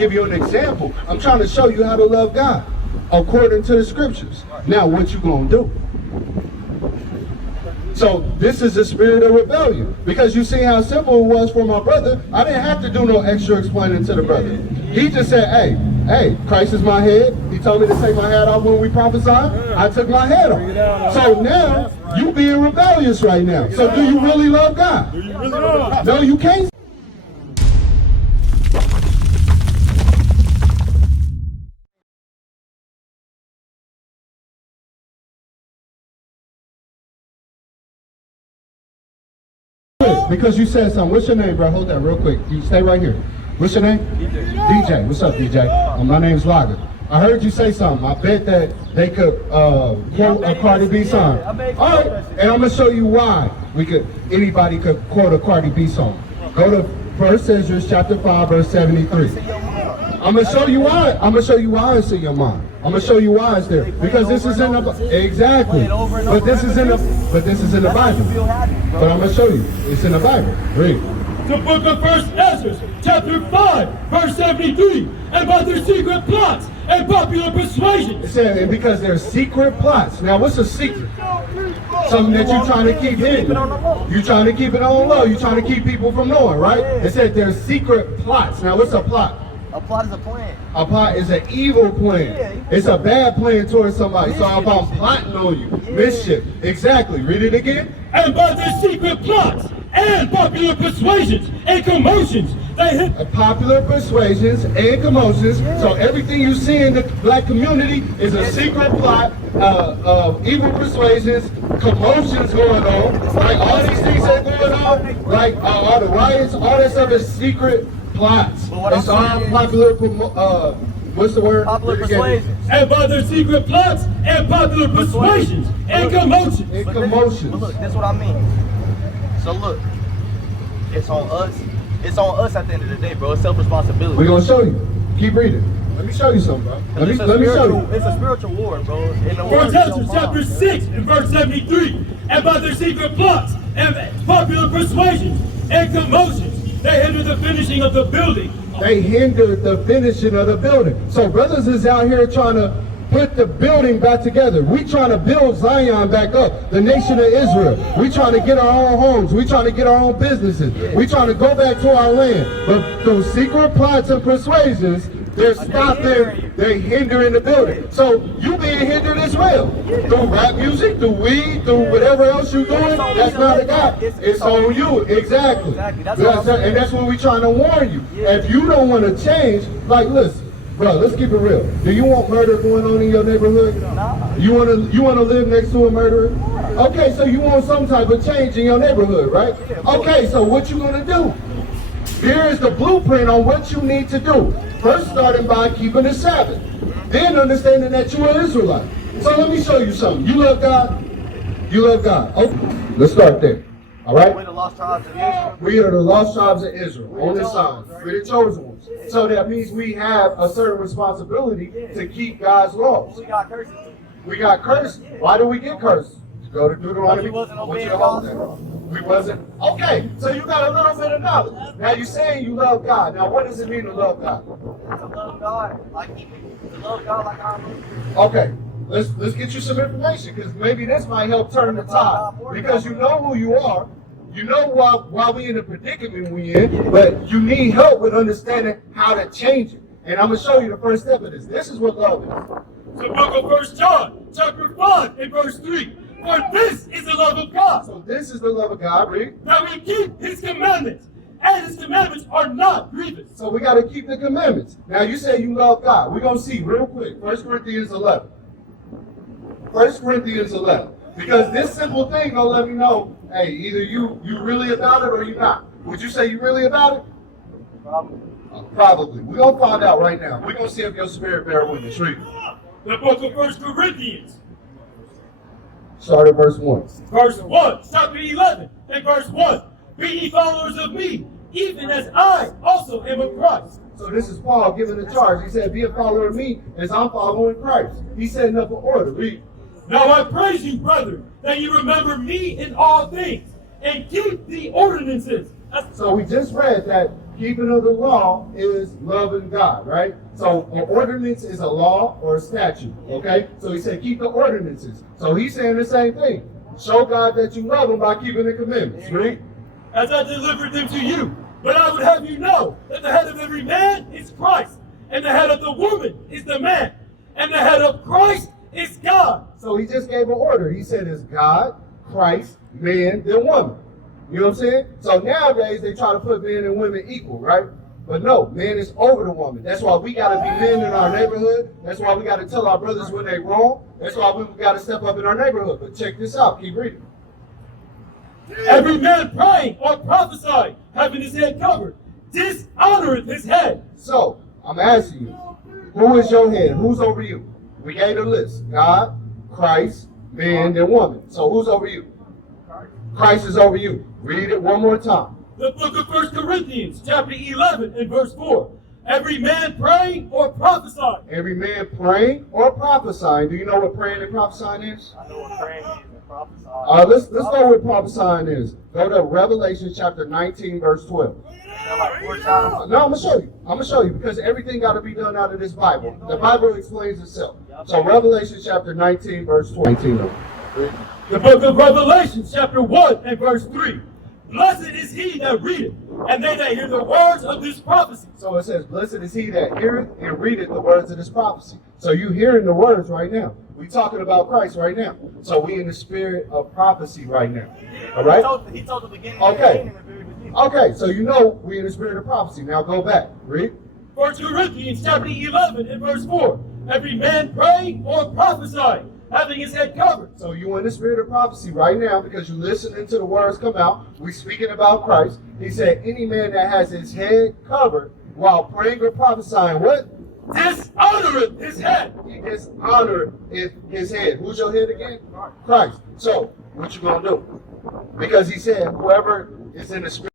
Give you an example. I'm trying to show you how to love God according to the scriptures. Now, what you gonna do? So this is the spirit of rebellion. Because you see how simple it was for my brother. I didn't have to do no extra explaining to the brother. He just said, hey, Christ is my head. He told me to take my hat off when we prophesied. I took my hat off. So now, you being rebellious right now. So do you really love God? No, you can't. Because you said something. What's your name, bro? Hold that real quick. You stay right here. What's your name? DJ. What's up, DJ? My name's Lager. I heard you say something. I bet that they could quote a Cardi B song. All right, and I'm gonna show you why anybody could quote a Cardi B song. Go to 1 Ezra chapter 5, verse 73. I'm gonna show you why. I'm gonna show you why it's in your mind. I'm gonna show you why it's there. Because this is in the exactly. But this is in the Bible. But I'm gonna show you. It's in the Bible. Read. The book of 1 Ezra, chapter 5, verse 73. And by their secret plots and popular persuasions. It said, and because they're secret plots. Now, what's a secret? Something that you're trying to keep hidden. You're trying to keep it on low. You're trying to keep people from knowing, right? It said they're secret plots. Now, what's a plot? A plot is a plan. A plot is an evil plan. It's a bad plan towards somebody. So if I'm plotting on you, mischief. Exactly. Read it again. And by their secret plots and popular persuasions and commotions, they hit popular persuasions and commotions. So everything you see in the black community is a secret plot of evil persuasions, commotions going on. Like all these things that are going on, like all the riots, all that stuff is secret plots. It's all popular, what's the word? Popular persuasions. And by their secret plots and popular persuasions and commotions. And commotions. But look, that's what I mean. So look, it's on us. It's on us at the end of the day, bro. It's self-responsibility. We're gonna show you. Keep reading. Let me show you something, bro. Let me show you. It's a spiritual war, bro. In the 1 Ezra chapter 6 and verse 73. And by their secret plots and popular persuasions and commotions, they hindered the finishing of the building. They hindered the finishing of the building. So brothers is out here trying to put the building back together. We trying to build Zion back up, the nation of Israel. We trying to get our own homes. We trying to get our own businesses. We trying to go back to our land. But through secret plots and persuasions, they're stopping, they're hindering the building. So you being hindered as well. Through rap music, through weed, through whatever else you're doing, that's not a God. It's on you. Exactly. And that's what we're trying to warn you. If you don't want to change, like listen, bro, let's keep it real. Do you want murder going on in your neighborhood? Nah. You want to live next to a murderer? Okay, so you want some type of change in your neighborhood, right? Okay, so what you gonna do? Here is the blueprint on what you need to do. First, starting by keeping the Sabbath. Then understanding that you're an Israelite. So let me show you something. You love God? You love God. Okay, let's start there. All right? We're the lost tribes of Israel. We are the lost tribes of Israel on this side. We're the chosen ones. So that means we have a certain responsibility to keep God's laws. We got curses. We got cursed. Why do we get cursed? Go to Deuteronomy. We wasn't I want you obeying to hold God's that. law. We wasn't. Okay, so you got a little bit of knowledge. Now you're saying you love God. Now what does it mean to love God? To love God like I love. Okay, let's get you some information because maybe this might help turn the tide. Because you know who you are. You know why we in the predicament we in, but you need help with understanding how to change it. And I'm gonna show you the first step of this. This is what love is. The book of 1 John, chapter 5 and verse 3. For this is the love of God. So this is the love of God, read. That we keep his commandments, and his commandments are not grievous. So we got to keep the commandments. Now you say you love God. We're going to see real quick. 1 Corinthians 11. 1 Corinthians 11. Because this simple thing gonna let me know, hey, either you really about it or you not. Would you say you really about it? Probably. Probably. We're going to find out right now. We're going to see if your spirit bear witness. Read. The book of 1 Corinthians. Start at verse 1. Verse 1, chapter 11, and verse 1. Be ye followers of me, even as I also am of Christ. So this is Paul giving the charge. He said, be a follower of me as I'm following Christ. He said enough of order. Read. Now I praise you, brethren, that you remember me in all things, and keep the ordinances. So we just read that keeping of the law is loving God, right? So an ordinance is a law or a statute, okay? So he said, keep the ordinances. So he's saying the same thing. Show God that you love him by keeping the commandments, right? As I delivered them to you. But I would have you know that the head of every man is Christ, and the head of the woman is the man, and the head of Christ is God. So he just gave an order. He said it's God, Christ, man, then woman. You know what I'm saying? So nowadays they try to put men and women equal, right? But no, man is over the woman. That's why we got to be men in our neighborhood. That's why we got to tell our brothers when they're wrong. That's why we got to step up in our neighborhood. But check this out. Keep reading. Every man praying or prophesying, having his head covered, dishonoreth his head. So, I'm asking you, who is your head? Who's over you? We gave a list. God, Christ, man, and woman. So who's over you? Christ is over you. Read it one more time. The book of 1 Corinthians, chapter 11 and verse 4. Every man praying or prophesying. Every man praying or prophesying. Do you know what praying and prophesying is? I know what praying is and prophesying. Let's go with prophesying is. Go to Revelation chapter 19, verse 12. Like 4 times. No, I'm going to show you. I'm going to show you because everything got to be done out of this Bible. The Bible explains itself. So Revelation chapter 19, verse 12. 19. The book of Revelation, chapter 1 and verse 3. Blessed is he that readeth, and they that hear the words of this prophecy. So it says, blessed is he that heareth and readeth the words of this prophecy. So you hearing the words right now. We talking about Christ right now. So we in the spirit of prophecy right now. All right? He told the beginning. Okay. And the very beginning. Okay, so you know we in the spirit of prophecy. Now go back. Read. 1 Corinthians, chapter 11 and verse 4. Every man praying or prophesying, having his head covered. So you in the spirit of prophecy right now because you're listening to the words come out. We speaking about Christ. He said, any man that has his head covered while praying or prophesying, what? Dishonoreth his head. He dishonored his head. Who's your head again? Christ. So what you gonna do? Because he said, whoever is in the spirit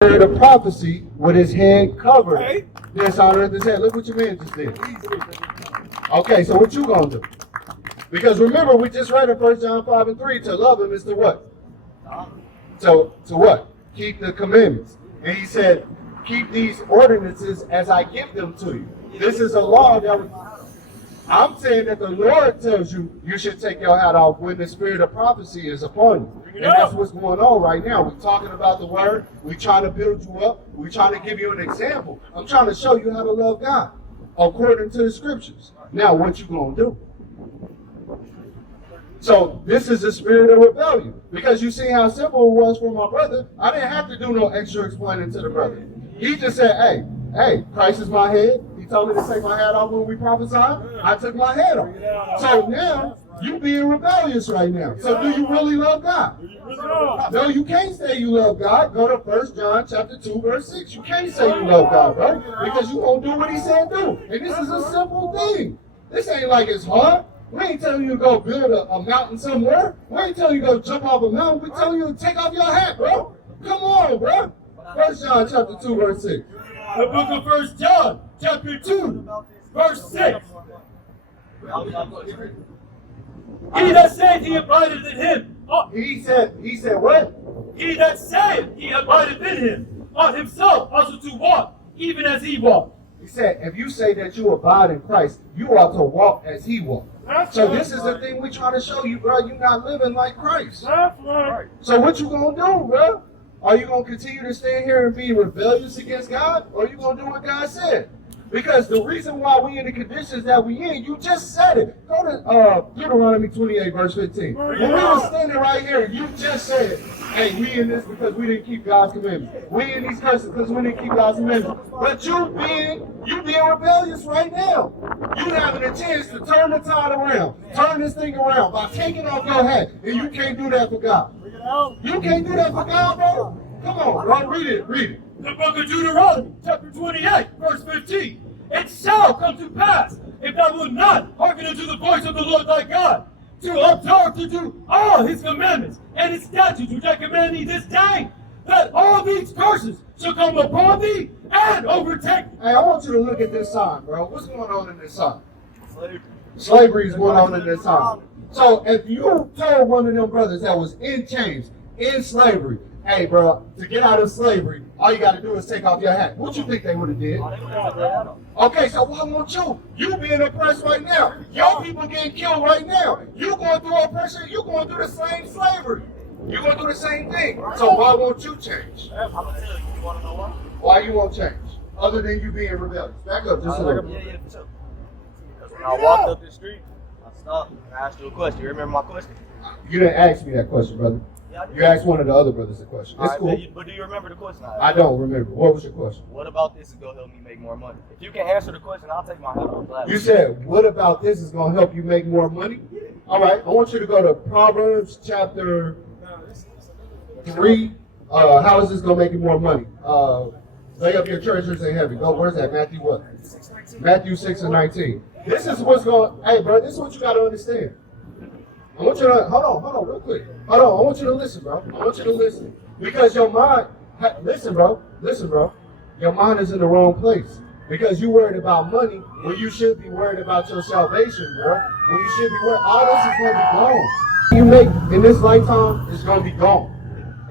of prophecy with his head covered, dishonoreth his head. Look what your man just did. Okay, so what you gonna do? Because remember, we just read in 1 John 5 and 3, to love him is to what? To what? Keep the commandments. And he said, keep these ordinances as I give them to you. This is a law that I'm saying that the Lord tells you you should take your hat off when the spirit of prophecy is upon you. And that's what's going on right now. We're talking about the word. We're trying to build you up. We're trying to give you an example. I'm trying to show you how to love God according to the scriptures. Now, what you gonna do? So this is the spirit of rebellion. Because you see how simple it was for my brother. I didn't have to do no extra explaining to the brother. He just said, hey, Christ is my head. He told me to take my hat off when we prophesied. I took my head off. So now, you being rebellious right now. So do you really love God? No, you can't say you love God. Go to 1 John chapter 2, verse 6. You can't say you love God, bro. Because you won't do what he said do. And this is a simple thing. This ain't like it's hard. We ain't telling you to go build a mountain somewhere. We ain't telling you to go jump off a mountain. We're telling you to take off your hat, bro. Come on, bro. 1 John chapter 2, verse 6. The book of 1 John, chapter 2, verse 6. He that saith he abideth in him. He said what? He that saith he abideth in him, ought himself also to walk, even as he walked. He said, if you say that you abide in Christ, you ought to walk as he walked. So this is the thing we trying to show you, bro. You're not living like Christ. So what you gonna do, bro? Are you gonna continue to stand here and be rebellious against God, or are you gonna do what God said? Because the reason why we in the conditions that we in, you just said it. Go to Deuteronomy 28, verse 15. When we were standing right here, you just said, hey, we in this because we didn't keep God's commandments. We in these curses because we didn't keep God's commandments. But you being rebellious right now. You having a chance to turn the tide around, turn this thing around by taking off your hat. And you can't do that for God. You can't do that for God, bro. Come on, bro. Read it. The book of Deuteronomy, chapter 28, verse 15. It shall come to pass, if thou wilt not hearken unto the voice of the Lord thy God, to observe to do all his commandments and his statutes which I command thee this day, that all these curses shall come upon thee and overtake thee. Hey, I want you to look at this sign, bro. What's going on in this sign? Slavery is going on in this sign. So if you told one of them brothers that was in chains, in slavery. Hey, bro, to get out of slavery, all you got to do is take off your hat. What you think they would have did? Okay, so why won't you? You being oppressed right now. Young people getting killed right now. You going through oppression. You going through the same slavery. You going through the same thing. So why won't you change? I'm gonna tell you. You wanna know why? Why you won't change? Other than you being rebellious. Back up just a little bit. Yeah, for sure. Because when I walked up the street, I stopped and I asked you a question. You remember my question? You didn't ask me that question, brother. Yeah, I did. You asked one of the other brothers a question. It's cool. But do you remember the question I asked? I don't remember. What was your question? What about this is gonna help me make more money? If you can answer the question, I'll take my hat off. Gladly. You said, what about this is going to help you make more money? All right. I want you to go to Proverbs chapter 3. How is this going to make you more money? Lay up your treasures in heaven. Go, where's that? Matthew what? Matthew 6 and 19. This is what's going, hey, bro, this is what you got to understand. I want you to, hold on, real quick. Hold on, I want you to listen, bro. I want you to listen. Because your mind, listen, bro. Your mind is in the wrong place. Because you worried about money when you should be worried about your salvation, bro. When you should be worried, all this is going to be gone. You make in this lifetime is going to be gone.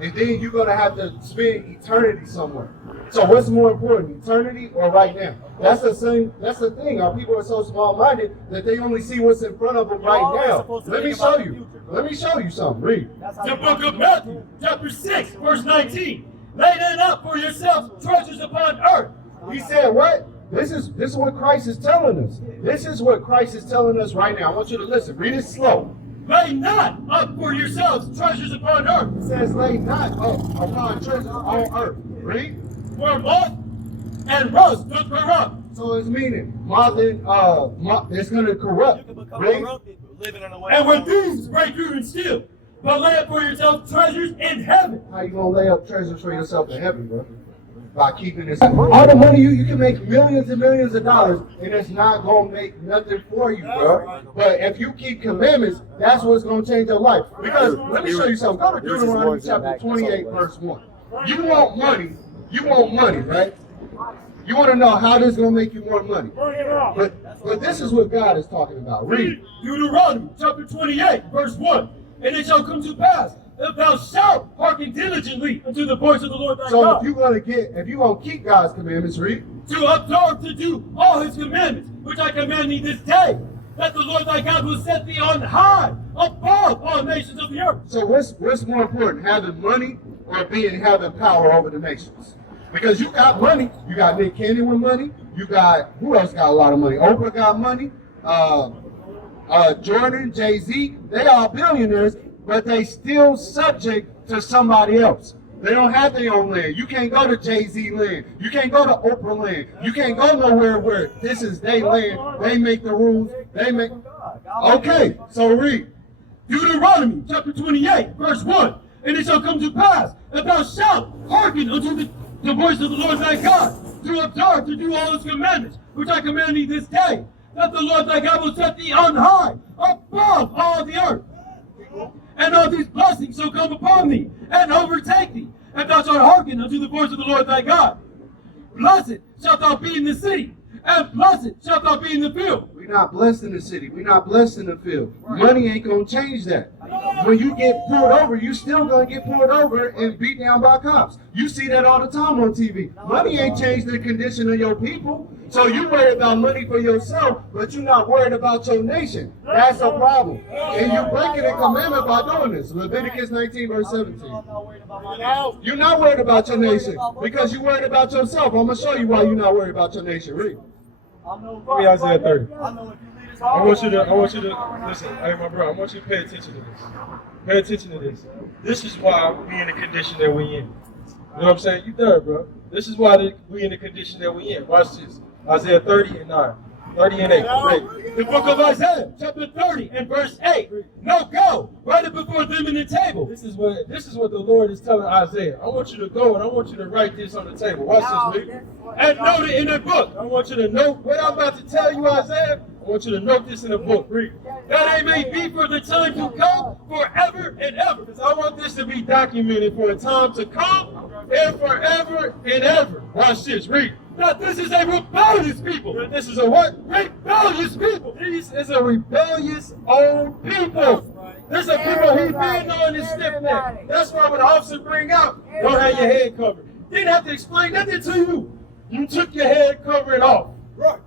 And then you're going to have to spend eternity somewhere. So what's more important, eternity or right now? That's the thing. Our people are so small-minded that they only see what's in front of them right now. Let me show you. Let me show you something. Read. The book of Matthew, chapter 6, verse 19. Lay it up for yourselves treasures upon earth. He said what? This is what Christ is telling us. This is what Christ is telling us right now. I want you to listen. Read it slow. Lay not up for yourselves treasures upon earth. It says lay not up upon treasures on earth. Read. Where moth and rust doth corrupt. So it's meaning it's going to corrupt. You can become Read. corrupted living in a way. And when thieves break through and steal, but lay up for yourselves treasures in heaven. How you going to lay up treasures for yourself in heaven, bro? By keeping this. All the money you can make millions and millions of dollars, and it's not going to make nothing for you, bro. But if you keep commandments, that's what's going to change your life. Because let me show you something. Go to Deuteronomy chapter 28, verse 1. You want money, right? You want to know how this is going to make you more money. But this is what God is talking about. Read. Deuteronomy chapter 28, verse 1. And it shall come to pass, if thou shalt hearken diligently unto the voice of the Lord thy So God, if you're going to keep God's commandments, read. to observe to do all his commandments, which I command thee this day, that the Lord thy God will set thee on high above all nations of the earth. So what's more important, having money or having power over the nations? Because you got money. You got Nick Cannon with money. You got, who else got a lot of money? Oprah got money. Jordan, Jay-Z, they are billionaires, but they still subject to somebody else. They don't have their own land. You can't go to Jay-Z land. You can't go to Oprah land. You can't go nowhere where this is their land. They make the rules. They make. Okay, so read. Deuteronomy chapter 28, verse 1. And it shall come to pass, if thou shalt hearken unto the voice of the Lord thy God, to observe to do all his commandments, which I command thee this day, that the Lord thy God will set thee on high above all the earth. And all these blessings shall come upon thee and overtake thee, if thou shalt hearken unto the voice of the Lord thy God. Blessed shalt thou be in the city, and blessed shalt thou be in the field. We're not blessed in the city. We're not blessed in the field. Money ain't going to change that. When you get pulled over, you still going to get pulled over and beat down by cops. You see that all the time on TV. Money ain't changed the condition of your people. So you worry about money for yourself, but you're not worried about your nation. That's a problem. And you're breaking a commandment by doing this. Leviticus 19, verse 17. You're not worried about your nation because you're worried about yourself. I'm going to show you why you're not worried about your nation. Read. Read Isaiah 30. I want you to listen. Hey, my bro, I want you to pay attention to this. Pay attention to this. This is why we in the condition that we in. You know what I'm saying? You there, bro. This is why we in the condition that we in. Watch this. Isaiah 30 and 9. 30 and 8. Read. The book of Isaiah, chapter 30 and verse 8. Now go, write it before them in the table. This is what the Lord is telling Isaiah. I want you to go and I want you to write this on the table. Watch this, read. And note it in a book. I want you to note what I'm about to tell you, Isaiah. I want you to note this in a book. Read. That it may be for the time to come, forever and ever. Because I want this to be documented for a time to come and forever and ever. Watch this. Read. That this is a rebellious people. This is a what? Rebellious people. This is a rebellious old people. There's some people he been knowing this stiff neck. That's why when the officer bring out, don't have your head covered. Didn't have to explain nothing to you. You took your head covering off. Right.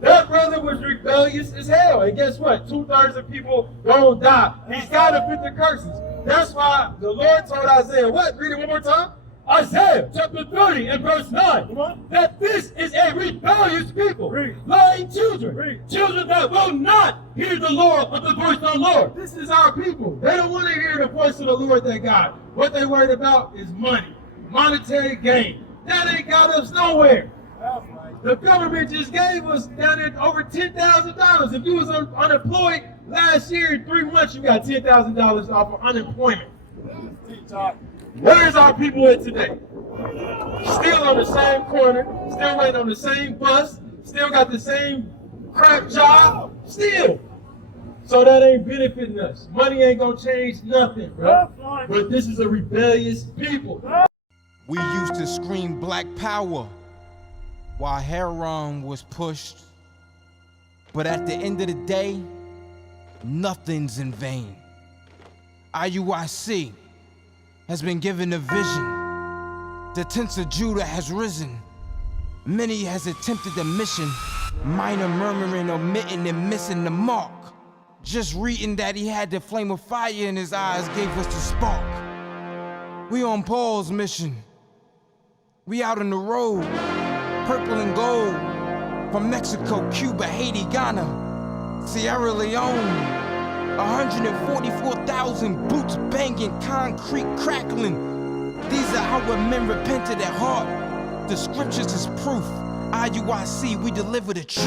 That brother was rebellious as hell. And guess what? 2/3 of people don't die. He's got to fit the curses. That's why the Lord told Isaiah, what? Read it one more time. Isaiah chapter 30 and verse 9, that this is a rebellious people, lying children, children that will not hear the Lord or the voice of the Lord. This is our people. They don't want to hear the voice of the Lord their God. What they worried about is money, monetary gain. That ain't got us nowhere. The government just gave us down there over $10,000. If you was unemployed last year in 3 months, you got $10,000 off of unemployment. Where's our people at today? Still on the same corner, still waiting on the same bus, still got the same crap job, still. So that ain't benefiting us. Money ain't gonna change nothing, bro. But this is a rebellious people. We used to scream black power while heroin was pushed. But at the end of the day, nothing's in vain. IUIC has been given a vision. The tents of Judah has risen. Many has attempted the mission, minor murmuring, omitting, and missing the mark. Just reading that he had the flame of fire in his eyes gave us the spark. We on Paul's mission. We out on the road, purple and gold, from Mexico, Cuba, Haiti, Ghana, Sierra Leone. 144,000 boots banging, concrete crackling. These are how men repented at heart. The scriptures is proof. IUIC, we deliver the truth.